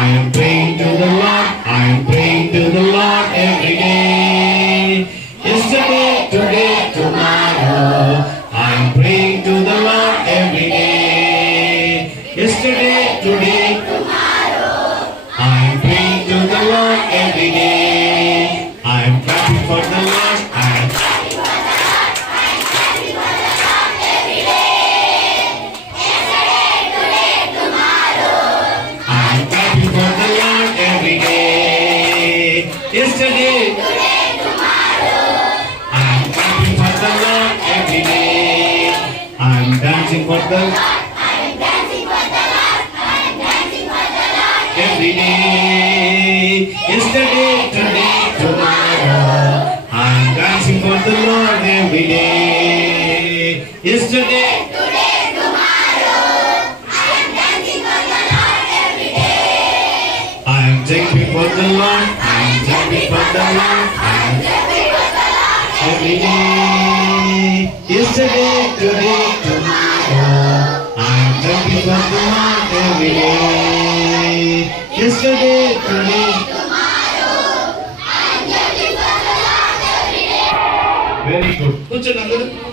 I am praying to the Lord. I am praying to the Lord every day. Yesterday, today, tomorrow. I am praying to the Lord every day. Yesterday, today, tomorrow. I am praying to the Lord every day. I am clapping for the Lord. I am clapping for the Lord. I am clapping for the Lord every day. Yesterday, today, tomorrow. I am clapping for the Lord every day. Yesterday, today, tomorrow. I am clapping for the Lord every day. I am dancing for the Lord. I am dancing for the Lord. I am dancing for the Lord every day. Yesterday, today, tomorrow. I am dancing for the Lord every day. Yesterday, today, tomorrow. I am dancing for the Lord every day. I am jumping for the Lord. I am jumping for the Lord. I am jumping for the Lord every day. Yesterday, today, tomorrow. I am jumping for the Lord every day. Yesterday, today, tomorrow. I am jumping for the Lord every day. Very good.